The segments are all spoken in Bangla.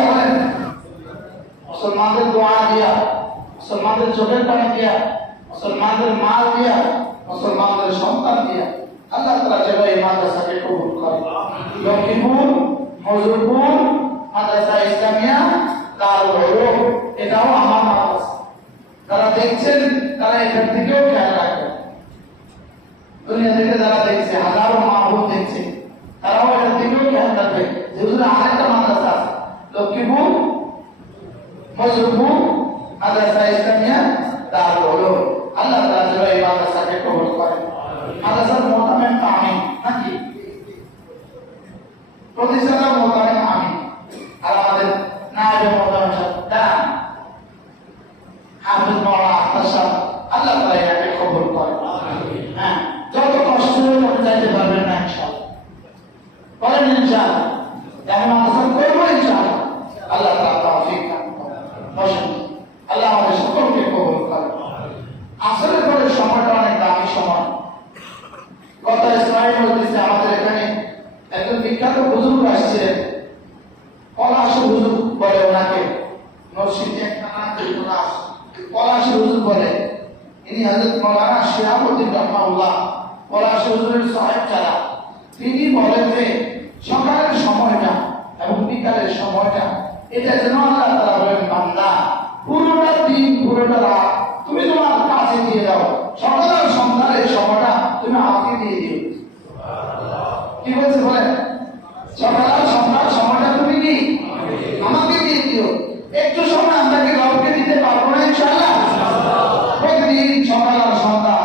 দিয়া বলেন, মুসলমানদের দোয়া দিয়া, মুসলমানদের চোখের পানি দিয়া, মুসলমানদের মাল দিয়া, মুসলমানদের সন্তান দিয়া আল্লাহ তাআলা যেন এই মাদ্রাসাকে কবুল করে। লক্ষ্মীপুর মজুরপুর মাদ্রাসা ইসলামিয়া দারুল উলুম, এটাও আমার মাদ্রাসা। যারা দেখছেন তারা এখান থেকেও খেয়াল রাখবেন। দুনিয়া থেকে যারা দেখছে, হাজারো মাহবুব দেখছে, তারাও এখান থেকেও খেয়াল রাখবে যে হুজুর আরেকটা মাদ্রাসা আছে, লক্ষ্মীপুর মজুরপুর মাদ্রাসা ইসলামিয়া দারুল উলুম। আল্লাহ তাআলা যেন এই মাদ্রাসাকে কবুল করে। মাদ্রাসার মোহতামিম আমিন নাকি প্রতিষ্ঠাতা মোহতামিম আমিন, আর আমাদের নায়েবে মোহতামিম সাহেব হাফেজ মাওলানা আখতার সাহেব, আল্লাহ তাআলা এটাকে কবুল করে। হ্যাঁ, যত কষ্ট করে যাইতে পারবেন না ইনশাআল্লাহ, বলেন ইনশাআল্লাহ, আমি মাদ্রাসা করবো ইনশাআল্লাহ, আল্লাহ তাআলা তৌফিক দান করেন। বসেন, আল্লাহ আমাদের সকলকে কবুল করে। আসলে পরে সময়টা অনেক দামি সময়। গত ইসমাইল বলতেছে আমাদের এখানে একজন বিখ্যাত বুজুর্গ আসছিলেন, পলাশ হুজুর বলে ওনাকে, নরসিংদী একটা নাম পলাশ হুজুর বলে। ইনি হযরত মাওলানা শিহাবুদ্দিন রাহমাহুল্লাহ পলাশ হুজুরের সাহেব যারা, তিনি বলেন যে সকালের সময়টা এবং বিকালের সময়টা এটা যেন আল্লাহ তাআলা বলেন, বান্দা পুরোটা দিন পুরোটা রাত তুমি তোমার কাজে দিয়ে দাও, সকাল আর সন্ধ্যার এই সময়টা তুমি আমাকে দিয়ে দিও। কি বলছে বলেন, সকাল আর সন্ধ্যার সময়টা তুমি কি আমাকে দিয়ে দিও। একটু সময় আমরা কি কাউকে দিতে পারবো না ইনশাআল্লাহ? প্রতিদিন সকাল আর সন্ধ্যা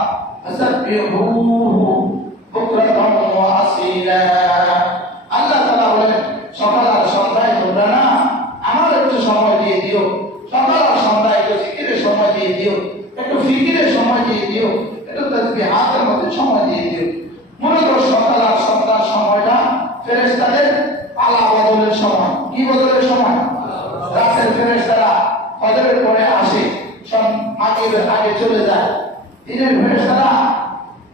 ফাসাব্বিহুহু বুকরাতান ওয়া আসীলা। আল্লাহ তাআলা বলেন সকাল আর সন্ধ্যায় তোমরা না আমার একটু সময় দিয়ে দিও, সকাল আর সন্ধ্যায় একটু জিকিরের সময় দিয়ে দিও, একটু ফিকিরের সময় দিয়ে দিও, একটু তাসবিহাতের মধ্যে সময় দিয়ে দিও। মূলত সকাল আর সন্ধ্যার সময়টা ফেরেশতাদের পালা বদলের সময়। কি বদলের সময়? রাতের ফেরেশতারা ফজরের পরে আসে, মাগরিবের আগে চলে যায়। দিনের ফেরেশতারা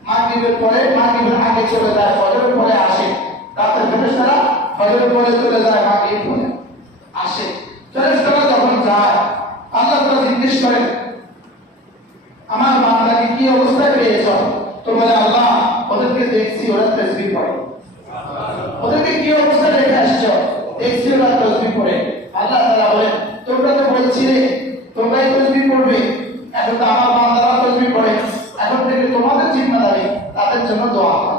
মাগরিবের পরে মাগরিবের আগে চলে যায়, ফজরের পরে আসে। রাতের ফেরেশতারা ফজরের পরে চলে যায়, মাগরিবের পরে আসে। ফেরেশতারা যখন যায় আল্লাহ তাআলা জিজ্ঞেস করেন, আমার বান্দাকে কি অবস্থায় পেয়েছ? তো বলে আল্লাহ ওদেরকে দেখছি ওরা তাসবিহ পড়ে। ওদেরকে কি অবস্থায় রেখে আসছো? দেখছি ওরা তাসবিহ পড়ে। আল্লাহ তাআলা বলেন তোমরা তো বলছিলে তোমরাই তাসবিহ পড়বে, এখন তো আমার বান্দারা তাসবিহ পড়ে, এখন থেকে তোমাদের জিম্মাদারি তাদের জন্য দোয়া করা।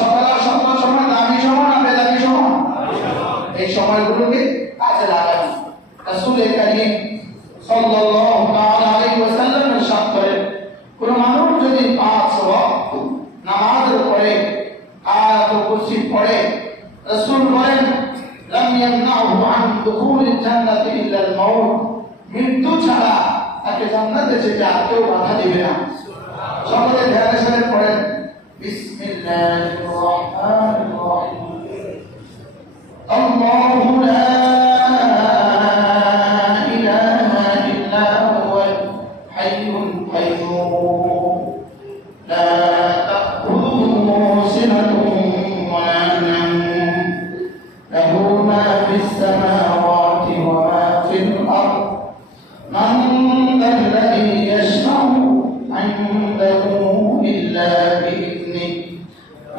সকাল আর সন্ধ্যার সময় দামি সময় না বেদামি সময়? এই সময়গুলোকে কাজে লাগানো। রাসূল কারীম সাল্লাল্লাহু তাআলা আলাইহি ওয়াসাল্লাম ইরশাদ করেন, কোন মানুষ যদি 5 ওয়াক্ত নামাজের পরে আয়াতুল কুরসি পড়ে, রাসূল বলেন লাম ইয়ামনাহু আন দুখুলিল জান্নাতি ইল্লা আল মাউত, মৃত্যু ছাড়া তাকে জান্নাতে যেতে আর কেউ বাধা দিবে না। সকলে ধ্যানের সাথে পড়েন বিসমিল্লাহির রহমানির রহিম। আল্লাহু লা ইলাহা ইল্লা হুয়াল হাইয়ুল কাইয়্যুম লা তাখুযুহু সিনাতুন ওয়া লা নাওম লাহু মা ফিস সামাওয়াতি ওয়া মা ফিল আরদ মান যাল্লাযী ইয়াশফা'u 'indahu ইল্লা বিইذনিহি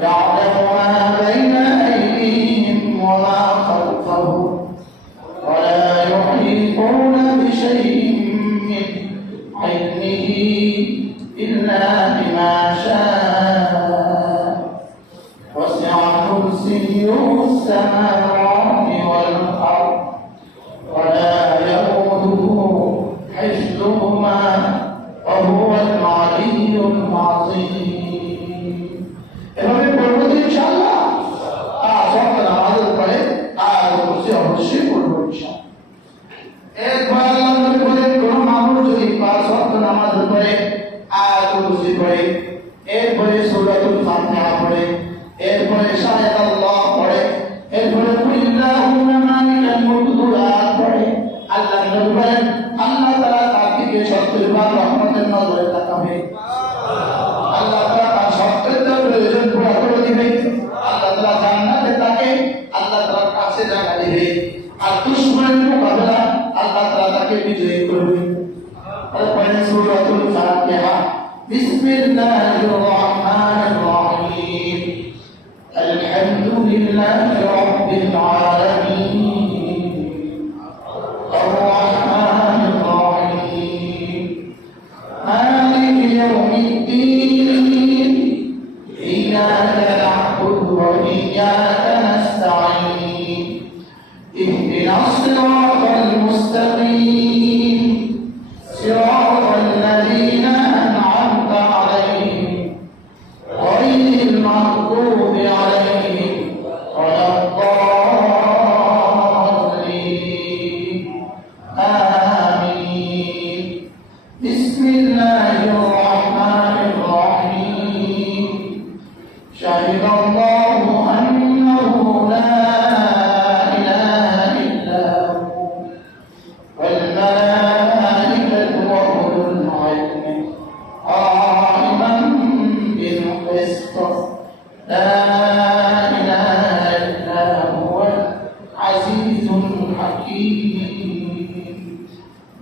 ইয়া'লামু মা বাইনা আইদিহিম ওয়া মা খালফাহুম ওয়া লা ইউহীতুনা বিশাইইন মিন ইলমিহি ইল্লা বিমা শাআ ওয়াসি'a কুরসিyyুহু as-samawati wal ard ওয়া লা ইয়াউদুহু হিফযুহুমা ওয়া হুয়াল আলিয়্যুল আযীম। এভাবে পড়বো ইনশাআল্লাহ। সব নামাজের পরে আয়াতুল কুরসি অবশ্যই পড়বো ইনশাআল্লাহ। এরপর আল্লাহ নবী বলেন কোন মানুষ যদি 5 ওয়াক্ত নামাজের পরে আয়াতুল কুরসি পড়ে, এরপরে সূরাতুল ফাতিহা পড়ে, এরপরে শাহাদাত আল্লাহ পড়ে, এরপরে কুলিল্লাহুম্মা মালিকাল মুলক পড়ে, আর দুশমনের মোকাবেলা আল্লাহ তাআলা তাকে বিজয়ী করবে। পড়েন সূরাতুল ফাতিহা। বিসমিল্লাহির রহমানির রহিম। আলহামদুলিল্লাহি রাব্বিল আলামিন। الرحمن الرحيم مالك يوم الدين إياك نعبد وإياك نستعين اهدنا الصراط المستقيم صراط الذين أنعمت عليهم غير المغضوب عليهم ولا الضالين آمين. بسم الله الرحمن الرحيم. شهد الله أنه لا إله إلا هو والملائكة وأولو العلم قائما بالقسط لا إله إلا هو العزيز الحكيم.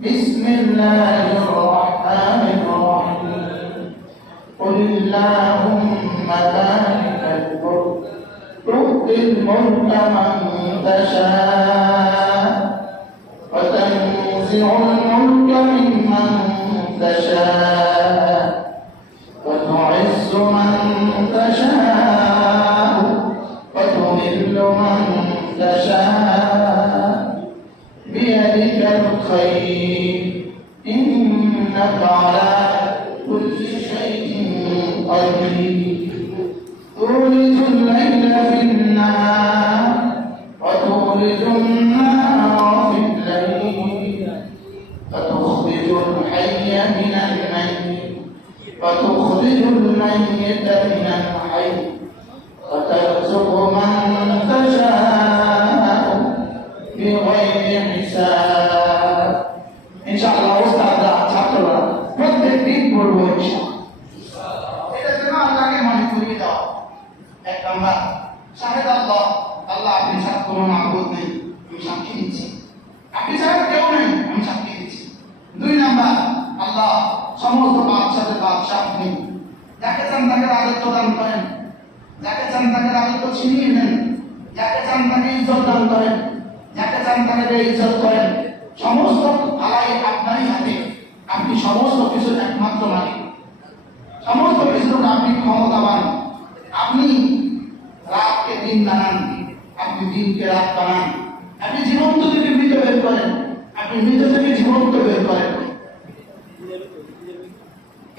بسم الله الرحمن الرحيم. قل اللهم مالك الملك تؤتي الملك من تشاء وتنزع الملك ممن تشاء وتعز من تشاء وتذل من تشاء بيدك الخير إنك على كل شيء قدير. تولج الليل في النهار وتولج النهار في الليل فتخرج الحي من الميت وتخرج الميت من الحي وترزق من تشاء بغير حساب. ইনশাআল্লাহ ওস্তাদরা ছাত্ররা প্রত্যেকদিন পড়বো ইনশাআল্লাহ। এটা যেন আল্লাহকে মনে করিয়ে দাও। এক নাম্বার শাহেদ আল্লাহ, আল্লাহ আপনি ছাড়া কোনো মাবুদ নেই, আমি সাক্ষী দিচ্ছি। আপনি ছাড়া কেউ নেই, আমি সাক্ষী দিচ্ছি। দুই নাম্বার আল্লাহ সমস্ত বাদশাহের বাদশাহ আপনি, যাকে চান তাকে রাজত্ব দান করেন, যাকে চান তাকে রাজত্ব ছিনিয়ে নেন, যাকে চান তাকে ইজ্জত দান করেন, যাকে চান তাকে বেইজ্জত করেন। সমস্ত আলাই আপনারই হাতে, আপনি সমস্ত কিছুর একমাত্র মালিক, সমস্ত কিছুর আপনি ক্ষমতাবান। আপনি রাতকে দিন বানান, আপনি দিনকে রাত বানান, আপনি জীবন্ত থেকে মৃত বের করেন, আপনি মৃত থেকে জীবন্ত বের করেন।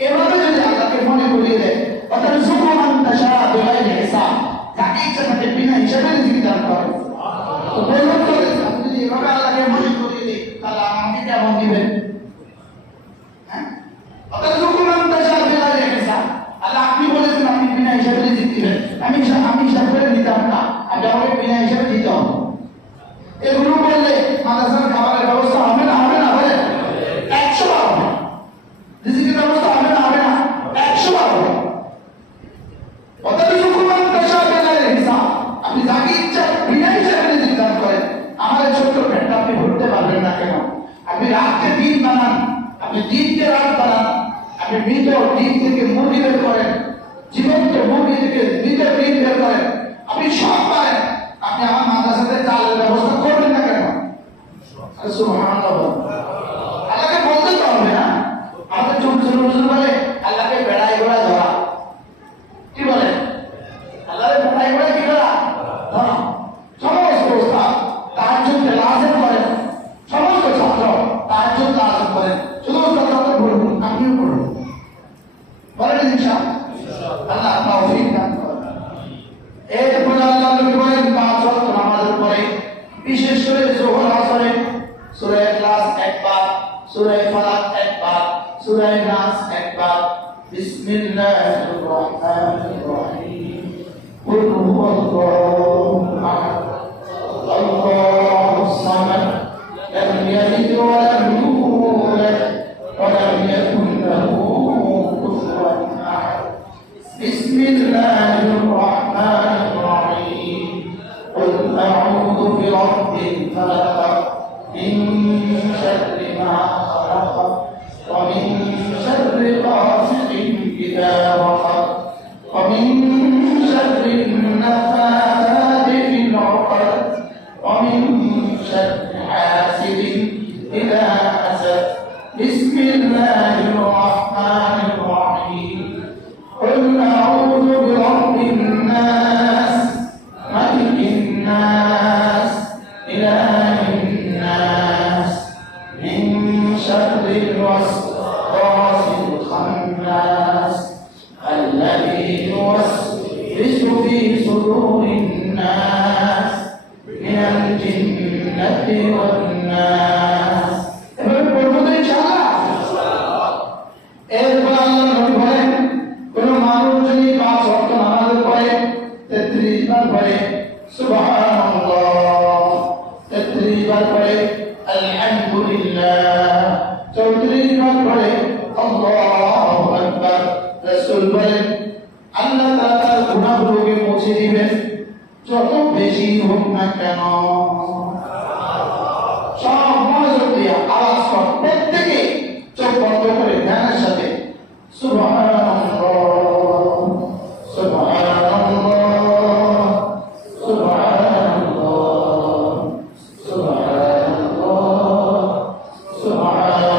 এভাবে যদি আল্লাহকে মনে করিয়ে দেয়, অর্থাৎ সুবহান তাশা বিগাইরি হিসাব, যাকে ইচ্ছা তাকে বিনা হিসাবে রিজিক দান করেন। তো বলুন তো আপনি যদি এভাবে আল্লাহকে মনে করিয়ে দেয়, তাহলে আমাকে কেমন দিবেন? হ্যাঁ, অর্থাৎ সুবহান তাশা বিগাইরি হিসাব, আল্লাহ আপনি বলেছেন আপনি বিনা হিসাবে রিজিক দিবেন, আমি হিসাব করে দিতাম না, আপনি আমাকে বিনা হিসাবে দিতে হবে। এগুলো বললে মাদ্রাসার খাবারের ব্যবস্থা হবে না? হবে না? বলে 100 বার হবে। রিজিকের ব্যবস্থা হবে না? হবে না? 100 বার হবে। অতএব সুবহান তাশা বিগাইরি হিসাব, আপনি যাকে ইচ্ছা বিনা হিসাবে রিজিক দান করেন। আমার ছোট্ট পেটটা আপনি ভরতে পারবেন না কেন? আপনি রাতকে দিন বানান, আপনি দিনকে রাত বানান, আপনি মৃত দিন থেকে মুরগি বের করেন, জীবন্ত মুরগি থেকে মৃত দিন বের করেন, আপনি সব পারেন। আপনি আমার মাদ্রাসাতে চালের ব্যবস্থা করবেন না কেন? সুবহানাল্লাহ। আল্লাহকে বলতে তো হবে না? আমাদের ছোট ছোট হুজুর বলে আল্লাহকে বেড়াই গোড়া ধরা, কি বলে? আল্লাহকে বেড়াই গোড়া কি করা? ধরা। সমস্ত উস্তাদ তাহাজ্জুদ লাজিম করেন, সমস্ত ছাত্র তাহাজ্জুদ লাজিম করেন, শুধু উস্তাদ পড়ুন, আপনিও পড়ুন, বলেন ইনশাআল্লাহ। আল্লাহ তৌফিক দান করেন। এরপরে আল্লাহ নবী বলেন 5 ওয়াক্ত নামাজের পরে বিশেষ করে যোহর আসরে সূরা ইখলাস একবার, সূরা ফালাক একবার, সূরা নাস একবার। বিসমিল্লাহির রহমানির রহিম। কুল হুয়াল্লাহু আহাদ আল্লাহুস সামাদ লাম ইয়ালিদ ওয়া লাম ইউলাদ ওয়া লাম ইয়াকুল লাহু কুফুওয়ান আহাদ। বিসমিল্লাহির রহমানির রহিম। قل أعوذ برب خلق من شر ما خلق ومن شر غاسق إذا وقب ومن شر النفاثات في العقد ومن شر حاسد إذا حسد بسم الله الرحمن الرحيم قل أعوذ برب الناس ملك الناس إله الناس من شر الوسواس الخناس الذي يوسوس في صدور الناس من الجنة والناس. এরপর আল্লাহ নবী বলেন কোন মানুষ যদি 5 ওয়াক্ত নামাজ পড়ে 33 বার পড়ে সুবহানাল্লাহ 33 বার পড়ে আলহামদুলিল্লাহ 34 বার পড়ে আল্লাহু আকবার রাসূল বলেন আল্লাহ তাআলা গুনাহগুলোকে মুছে দিবেন যত বেশি হোক না কেন। সব মনোযোগ দিয়ে আওয়াজ কর প্রত্যেকে চোখ বন্ধ করে ধ্যানের সাথে সুবহানাল্লাহ সুবহানাল্লাহ সুবহানাল্লাহ সুবহানাল্লাহ সুবহানাল্লাহ সুবহানাল্লাহ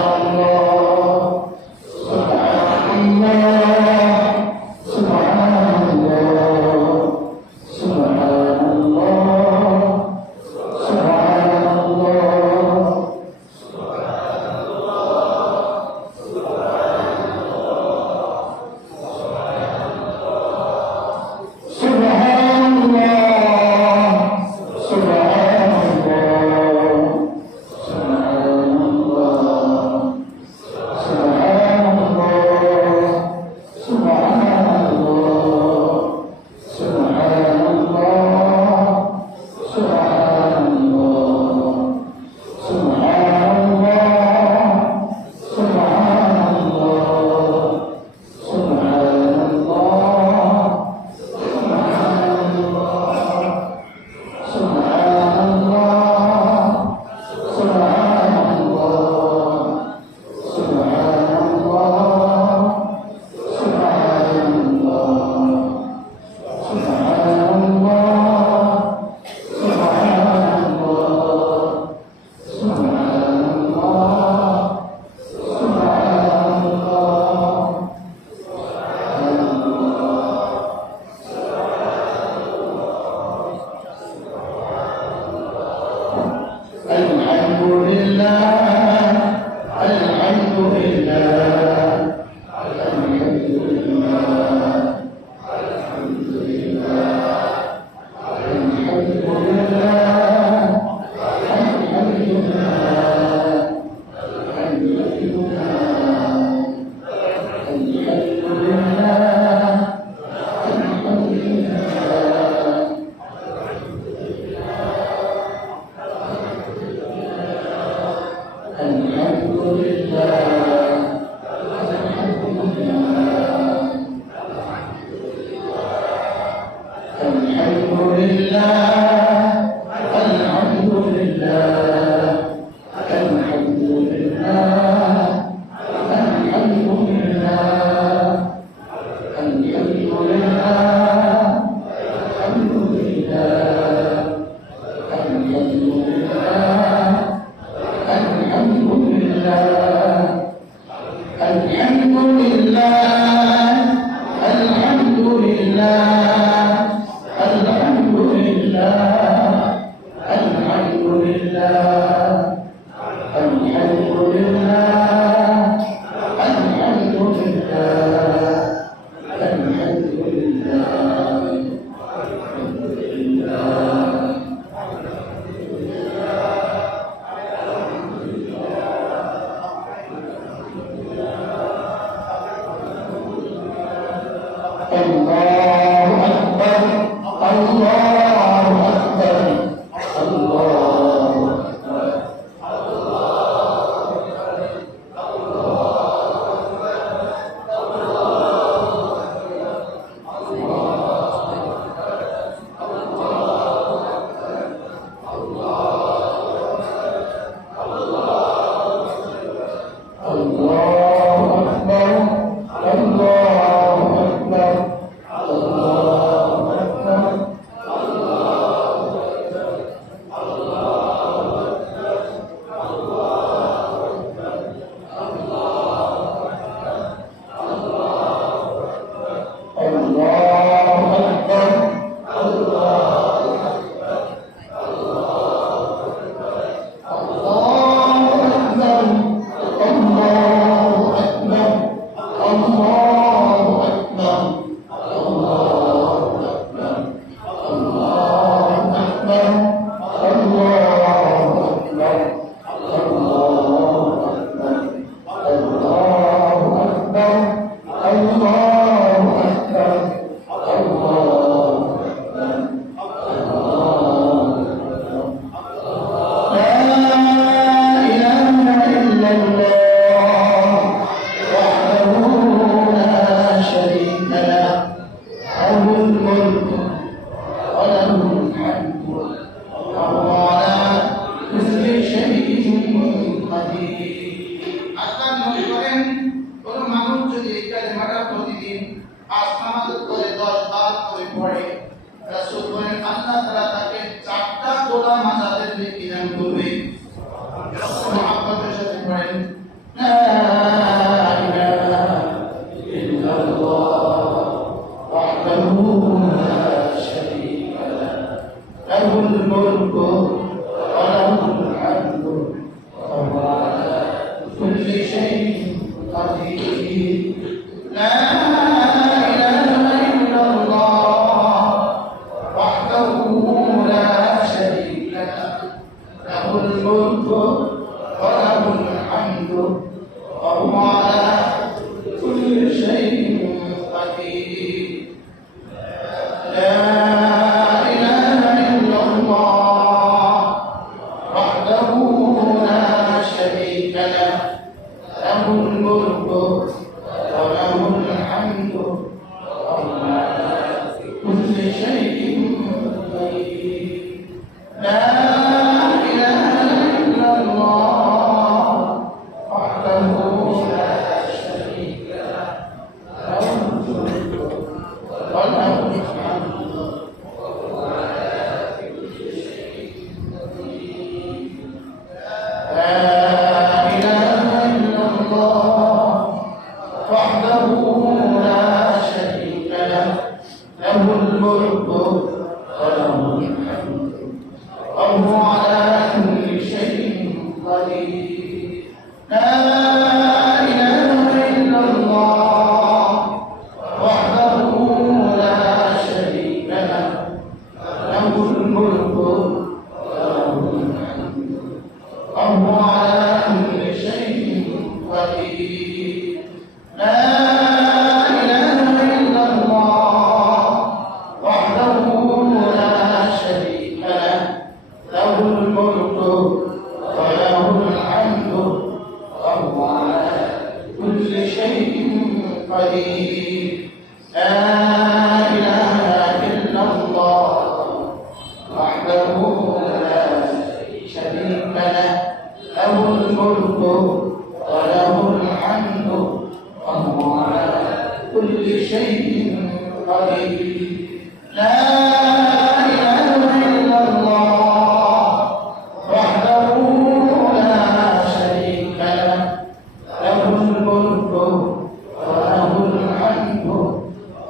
করবে মহব্বতের সাথে পড়েন লা ইলাহা ইল্লাল্লাহ ওয়াহদাহু লা শারীকা লাহু লাহুল মুলকু ওয়া লাহুল হামদু ওয়া হুয়া আলা কুল্লি শাইইন কাদির লা ইলাহা ইল্লাল্লাহ ওয়াহদাহু লা শারীকা লাহু লাহুল মুলকু ওয়া লাহুল হামদু ওয়া হুয়া আলা কুল্লি শাইইন কাদির لا إله إلا الله وحده لا شريك له له الملك وله الحمد وهو على كل شيء قدير لا إله إلا الله وحده لا شريك له له الملك وله الحمد وحده لا شريك له له الملك وله الحمد وهو على كل شيء قدير لا إله إلا الله وحده لا شريك له له الملك وله الحمد وهو على كل شيء قدير لا إله إلا الله وحده لا شريك له له الملك وله الحمد وهو على كل شيء قدير لا إله إلا الله وحده لا شريك له له الملك وله الحمد وهو على كل شيء قدير لا إله إلا الله وحده لا شريك له له الملك وله الحمد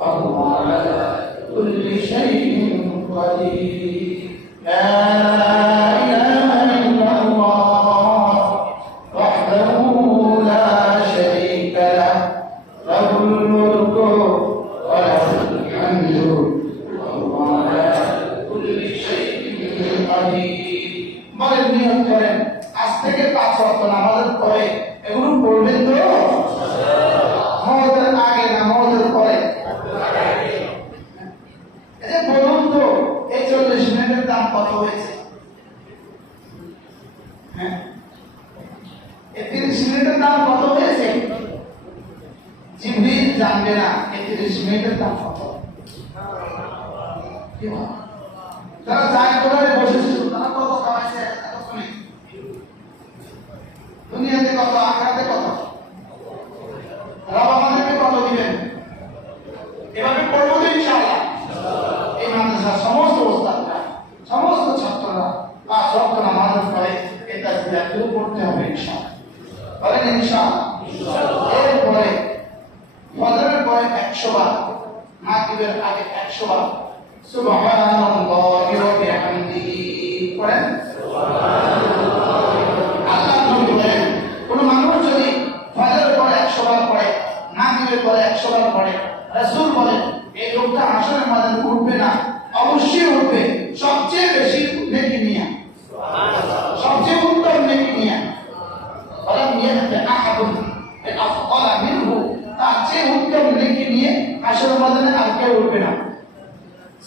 وهو على كل شيء قدير لا إله إلا الله وحده لا شريك له له الملك وله الحمد وهو على كل شيء قدير বলেন নিয়ত করেন আজ থেকে 5 ওয়াক্ত নামাজের পরে এগুলো পড়বেন তো মওতের আগে না মওতের পরে এই যে বলুন তো এই 40 মিনিটের দাম কত হয়েছে হ্যাঁ এই 30 মিনিটের দাম কত হয়েছে জিবরিল জানবে না এই 30 মিনিটের দাম কত কি বল যারা যায় কোলারে বসেছিল তারা কত কামাইছে এতক্ষণে দুনিয়াতে কত আখিরাতে কত রব আমাদেরকে কত দিবেন এভাবে পড়বো তো ইনশাআল্লাহ এই মাদ্রাসার সমস্ত ওস্তাদরা সমস্ত ছাত্ররা 5 ওয়াক্ত নামাজের পরে এই তাসবিহগুলো পড়তে হবে ইনশাআল্লাহ বলেন ইনশাআল্লাহ এরপরে ফজরের পরে 100 বার মাগরিবের আগে 100 বার সুবহানাল্লাহি ওয়া বিহামদিহি পড়েন আল্লাহ নবী বলেন কোন মানুষ যদি ফজরের পরে 100 বার পড়ে মাগরিবের পরে 100 বার পড়ে রাসূল বলেন এই লোকটা হাসরের ময়দানে উঠবে না অবশ্যই উঠবে সবচেয়ে বেশি নেকি নিয়ে সুবহানাল্লাহ সবচেয়ে উত্তম নেকি নিয়ে ولم يأت أحد بأفضل منه তার চেয়ে উত্তম নেকি নিয়ে হাসরের ময়দানে আর কেউ উঠবে না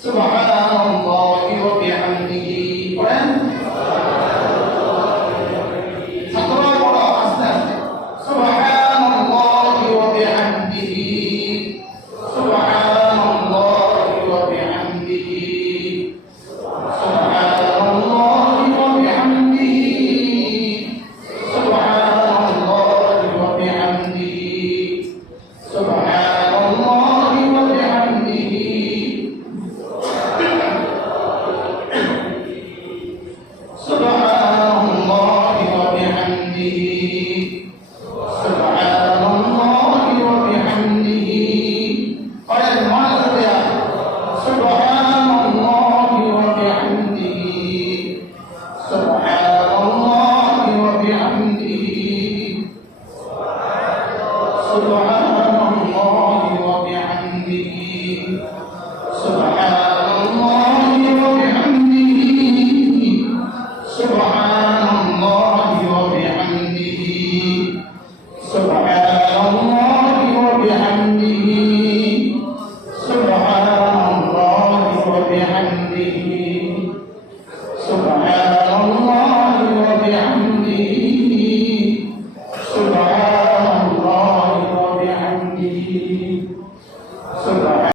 সুবহানাল্লাহি ওয়া বিহামদিহি পড়েন সকলে পড়ো আস্তে আস্তে সুবহানাল্লাহি ওয়া বিহামদিহি সুবহানাল্লাহি ওয়া বিহামদিহি সুবহানাল্লাহি ওয়া বিহামদিহি সুবহানাল্লাহি ওয়া বিহামদিহি সুবহানাল্লাহি ওয়া বিহামদিহি বিহামদিহি সুবহানাল্লাহি ওয়া বিহামদিহি